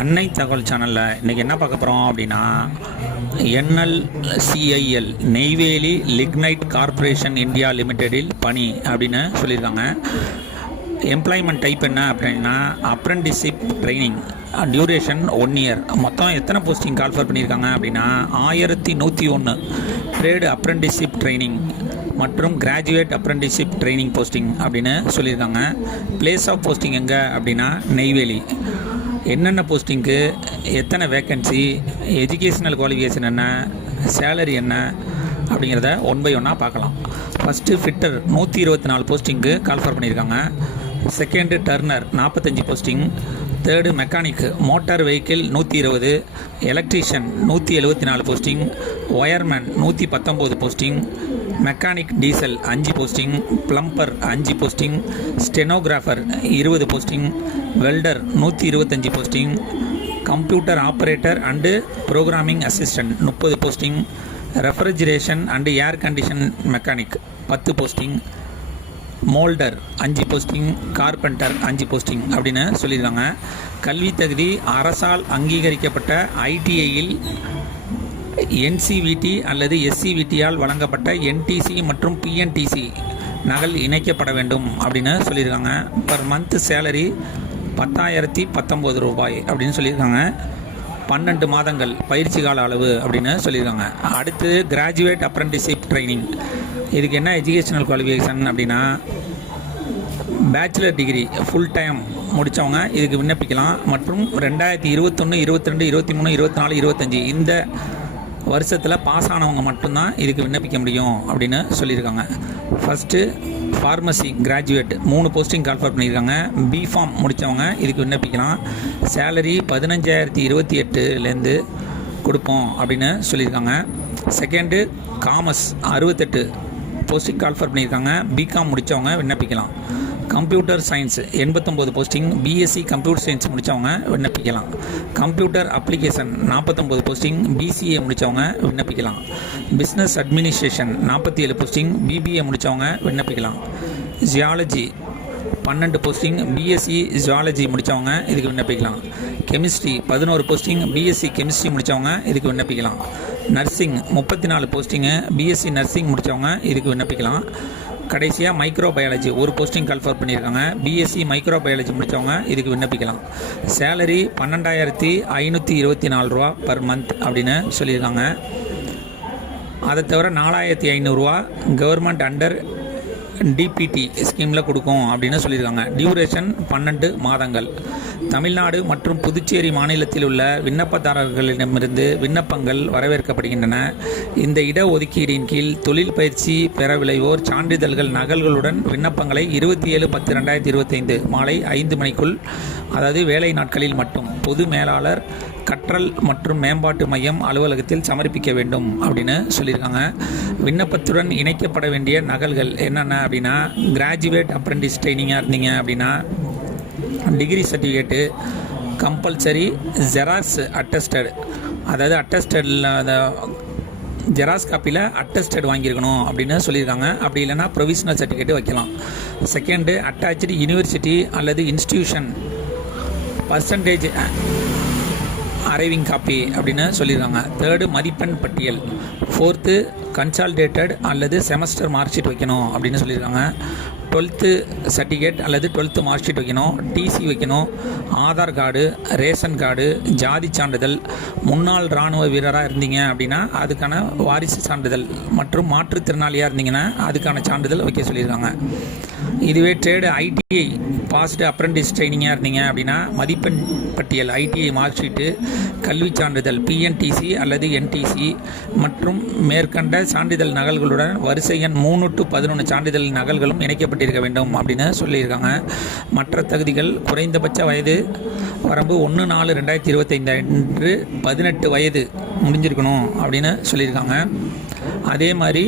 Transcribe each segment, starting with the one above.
அன்னை தகவல் சேனலில் இன்றைக்கி என்ன பார்க்க போகிறோம் அப்படின்னா என்எல்சிஐஎல் நெய்வேலி லிக்னைட் கார்ப்பரேஷன் இந்தியா லிமிடெடில் பணி அப்படின்னு சொல்லியிருக்காங்க. எம்ப்ளாய்மெண்ட் டைப் என்ன அப்படின்னா அப்ரெண்டிஸ்ஷிப் ட்ரைனிங், டியூரேஷன் 1 இயர். மொத்தம் எத்தனை போஸ்டிங் கால்ஃபர் பண்ணியிருக்காங்க அப்படின்னா 1101 ட்ரேடு அப்ரெண்டிஸ்ஷிப் ட்ரைனிங் மற்றும் கிராஜுவேட் அப்ரெண்டிஸ்ஷிப் ட்ரைனிங் போஸ்டிங் அப்படின்னு சொல்லியிருக்காங்க. பிளேஸ் ஆஃப் போஸ்டிங் எங்கே அப்படின்னா நெய்வேலி. என்னென்ன போஸ்டிங்க்கு எத்தனை வேக்கன்சி, எஜுகேஷ்னல் குவாலிஃபிகேஷன் என்ன, சேலரி என்ன அப்படிங்கிறத 1 by 1 பார்க்கலாம். ஃபஸ்ட்டு ஃபிட்டர் 124 போஸ்டிங்க்கு கால்ஃபர் பண்ணியிருக்காங்க. Second turner 45 posting. Third mechanic motor vehicle 120, electrician 174 posting, wireman 119 posting, mechanic diesel 5 posting, plumber 5 posting, stenographer 20 posting, welder 125 posting, computer operator and programming assistant 30 posting, refrigeration and air condition mechanic 10 posting, moulder 5 posting, carpenter 5 posting அப்படின்னு சொல்லியிருக்காங்க. கல்வி தகுதி அரசால் அங்கீகரிக்கப்பட்ட ஐடிஐயில் NCVT அல்லது SCVTயால் வழங்கப்பட்ட NTC மற்றும் PNTC நகல் இணைக்கப்பட வேண்டும் அப்படின்னு சொல்லியிருக்காங்க. பர் மந்த் சேலரி 10,019 ரூபாய் அப்படின்னு சொல்லியிருக்காங்க. 12 மாதங்கள் பயிற்சி கால அளவு அப்படின்னு சொல்லியிருக்காங்க. அடுத்து கிராஜுவேட் அப்ரெண்டிஸ்ஷிப் ட்ரைனிங். இதுக்கு என்ன எஜுகேஷனல் குவாலிஃபிகேஷன் அப்படின்னா பேச்சுலர் டிகிரி ஃபுல் டைம் முடித்தவங்க இதுக்கு விண்ணப்பிக்கலாம். மற்றும் 2021, 22, 23, 24, 25 இந்த வருஷத்தில் பாஸ் ஆனவங்க மட்டும்தான் இதுக்கு விண்ணப்பிக்க முடியும் அப்படின்னு சொல்லியிருக்காங்க. First pharmacy graduate 3 posting call for பண்ணியிருக்காங்க. பிஃபார்ம் முடித்தவங்க இதுக்கு விண்ணப்பிக்கலாம். சேலரி 15,028லேருந்து கொடுப்போம் அப்படின்னு சொல்லியிருக்காங்க. செகண்டு காமர்ஸ் 68 போஸ்டிங் கால்ஃபர் பண்ணியிருக்காங்க. பிகாம் முடித்தவங்க விண்ணப்பிக்கலாம். Computer science 89 posting, BSc computer science முடித்தவங்க விண்ணப்பிக்கலாம். கம்ப்யூட்டர் அப்ளிகேஷன் 49 போஸ்டிங், பிசிஏ முடித்தவங்க விண்ணப்பிக்கலாம். பிஸ்னஸ் அட்மினிஸ்ட்ரேஷன் 47 போஸ்டிங், பிபிஏ முடித்தவங்க விண்ணப்பிக்கலாம். ஜியாலஜி 12 போஸ்டிங், பிஎஸ்சி ஜுவாலஜி முடித்தவங்க இதுக்கு விண்ணப்பிக்கலாம். கெமிஸ்ட்ரி 11 போஸ்டிங், பிஎஸ்சி கெமிஸ்ட்ரி முடித்தவங்க இதுக்கு விண்ணப்பிக்கலாம். நர்சிங் 34 போஸ்டிங்கு, பிஎஸ்சி நர்சிங் முடித்தவங்க இதுக்கு விண்ணப்பிக்கலாம். கடைசியாக மைக்ரோ பயாலஜி 1 போஸ்டிங் கால்ஃபர் பண்ணியிருக்காங்க. பிஎஸ்சி மைக்ரோ பயாலஜி முடித்தவங்க இதுக்கு விண்ணப்பிக்கலாம். சேலரி 12,524 ரூபா பர் மந்த் அப்படின்னு சொல்லியிருக்காங்க. அதை தவிர 4,500 ரூபா கவர்மெண்ட் அண்டர் டிபிடி ஸ்கீமில் கொடுக்கும் அப்படின்னு சொல்லியிருக்காங்க. டியூரேஷன் 12 மாதங்கள். தமிழ்நாடு மற்றும் புதுச்சேரி மாநிலத்தில் உள்ள விண்ணப்பதாரர்களிடமிருந்து விண்ணப்பங்கள் வரவேற்கப்படுகின்றன. இந்த இடஒதுக்கீடின் கீழ் தொழில் பயிற்சி பெற விளைவோர் சான்றிதழ்கள் நகல்களுடன் விண்ணப்பங்களை 27/10/2025 மாலை 5 மணிக்குள், அதாவது வேலை நாட்களில் மட்டும், பொது மேலாளர் கற்றல் மற்றும் மேம்பாட்டு மையம் அலுவலகத்தில் சமர்ப்பிக்க வேண்டும் அப்படின்னு சொல்லியிருக்காங்க. விண்ணப்பத்துடன் இணைக்கப்பட வேண்டிய நகல்கள் என்னென்ன அப்படின்னா கிராஜுவேட் அப்ரெண்டிஸ் ட்ரைனிங்காக இருந்தீங்க அப்படின்னா degree certificate compulsory, xerox attested, அதாவது அட்டஸ்டடில் ஜெராக்ஸ் காப்பியில் அட்டஸ்டட் வாங்கியிருக்கணும் அப்படின்னு சொல்லியிருக்காங்க. அப்படி இல்லைனா ப்ரொவிஷனல் சர்டிஃபிகேட்டு வைக்கலாம். செகண்டு அட்டாச்சு யூனிவர்சிட்டி அல்லது இன்ஸ்டிடியூஷன் பர்சன்டேஜ் அரைவிங் காப்பி அப்படின்னு சொல்லியிருக்காங்க. தேர்டு மதிப்பெண் பட்டியல். ஃபோர்த்து கன்சால்டேட்டட் அல்லது செமஸ்டர் மார்க் ஷீட் வைக்கணும் அப்படின்னு சொல்லியிருக்காங்க. 12th சர்டிஃபிகேட் அல்லது 12th மார்க் ஷீட் வைக்கணும். டிசி வைக்கணும். ஆதார் கார்டு, ரேஷன் கார்டு, ஜாதி சான்றிதழ், முன்னாள் இராணுவ வீரராக இருந்தீங்க அப்படின்னா அதுக்கான வாரிசு சான்றிதழ் மற்றும் மாற்றுத்திறனாளியாக இருந்தீங்கன்னா அதுக்கான சான்றிதழ் வைக்க சொல்லியிருக்காங்க. இதுவே ட்ரேடு ஐடிஐ பாஸ்டு அப்ரெண்டிஸ் ட்ரைனிங்காக இருந்தீங்க அப்படின்னா மதிப்பெண் பட்டியல், ஐடிஐ மார்க் ஷீட்டு, கல்வி சான்றிதழ் பிஎன்டிசி அல்லது என்டிசி மற்றும் மேற்கண்ட சான்றிதழ் நகல்களுடன் வரிசை எண் 3-11 சான்றிதழ் நகல்களும் இணைக்கப்பட்டிருக்க வேண்டும் அப்படின்னு சொல்லியிருக்காங்க. மற்ற தகுதிகள் குறைந்தபட்ச வயது வரம்பு 1/4/2025 அன்று 18 வயது முடிஞ்சிருக்கணும் அப்படின்னு சொல்லியிருக்காங்க. அதே மாதிரி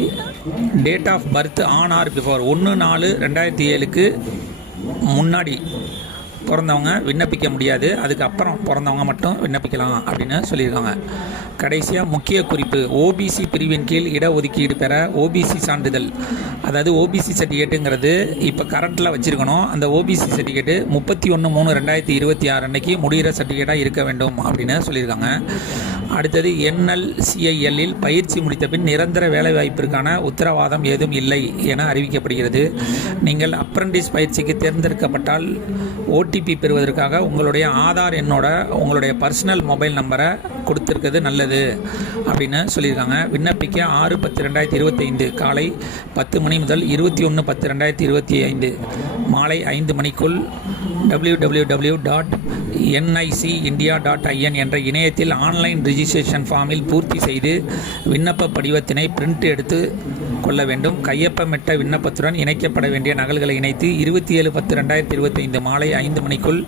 date of birth on or before 1/4/2007க்கு முன்னாடி பிறந்தவங்க விண்ணப்பிக்க முடியாது, அதுக்கப்புறம் பிறந்தவங்க மட்டும் விண்ணப்பிக்கலாம் அப்படின்னு சொல்லியிருக்காங்க. கடைசியாக முக்கிய குறிப்பு, ஓபிசி பிரிவின் கீழ் இடஒதுக்கீடு பெற ஓபிசி சான்றிதழ், அதாவது ஓபிசி சர்டிஃபிகேட்டுங்கிறது இப்போ கரண்ட்டில் வச்சுருக்கணும். அந்த ஓபிசி சர்டிஃபிகேட்டு 31/3/2026 அன்னைக்கு முடிகிற சர்டிஃபிகேட்டாக இருக்க வேண்டும் அப்படின்னு சொல்லியிருக்காங்க. அடுத்தது NLCILலில் பயிற்சி முடித்த பின் நிரந்தர வேலைவாய்ப்பிற்கான உத்தரவாதம் ஏதும் இல்லை என அறிவிக்கப்படுகிறது. நீங்கள் அப்ரண்டிஸ் பயிற்சிக்கு தேர்ந்தெடுக்கப்பட்டால் ஓடிபி பெறுவதற்காக உங்களுடைய ஆதார் எண்ணோட உங்களுடைய பர்சனல் மொபைல் நம்பரை கொடுத்துருக்கிறது நல்லது அப்படின்னு சொல்லியிருக்காங்க. விண்ணப்பிக்க 6/10/2025 காலை 10 மணி முதல் 21/10/2025 மாலை 5 மணிக்குள் www.nicindia.in என்ற இணையத்தில் ஆன்லைன் ரிஜிஸ்ட்ரேஷன் ஃபார்மில் பூர்த்தி செய்து விண்ணப்ப படிவத்தினை பிரிண்ட் எடுத்து கொள்ள வேண்டும். கையொப்பமிட்ட விண்ணப்பத்துடன் இணைக்கப்பட வேண்டிய நகல்களை இணைத்து 27/10/2025 மாலை 5 மணிக்குள்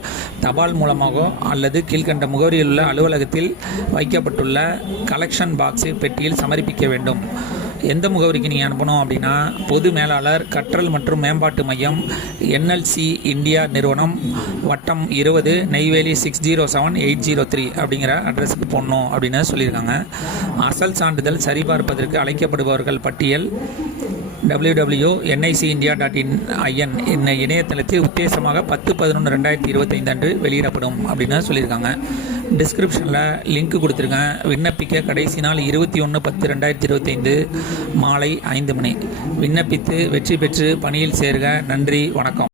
தபால் மூலமாக அல்லது கீழ்கண்ட முகவரியில் உள்ள அலுவலகத்தில் வைக்கப்பட்டுள்ள கலெக்ஷன் பாக்ஸ் பெட்டியில் சமர்ப்பிக்க வேண்டும். எந்த முகவரிக்கு நீங்கள் அனுப்பணும் அப்படின்னா, பொது மேலாளர் கற்றல் மற்றும் மேம்பாட்டு மையம், NLC இந்தியா நிறுவனம், வட்டம் 20, நெய்வேலி 607803 அப்படிங்கிற அட்ரஸுக்கு போடணும் அப்படின்னு சொல்லியிருக்காங்க. அசல் சான்றிதழ் சரிபார்ப்பதற்கு அழைக்கப்படுபவர்கள் பட்டியல் www.nicindia.in இந்த இணையதளத்தில் உத்தேசமாக 10/11/2025 அன்று வெளியிடப்படும் அப்படின்னு சொல்லியிருக்காங்க. டிஸ்கிரிப்ஷனில் லிங்க் கொடுத்துருக்கேன். விண்ணப்பிக்க கடைசி நாள் 21/10/2025 மாலை 5 மணி. விண்ணப்பித்து வெற்றி பெற்று பணியில் சேர்க. நன்றி, வணக்கம்.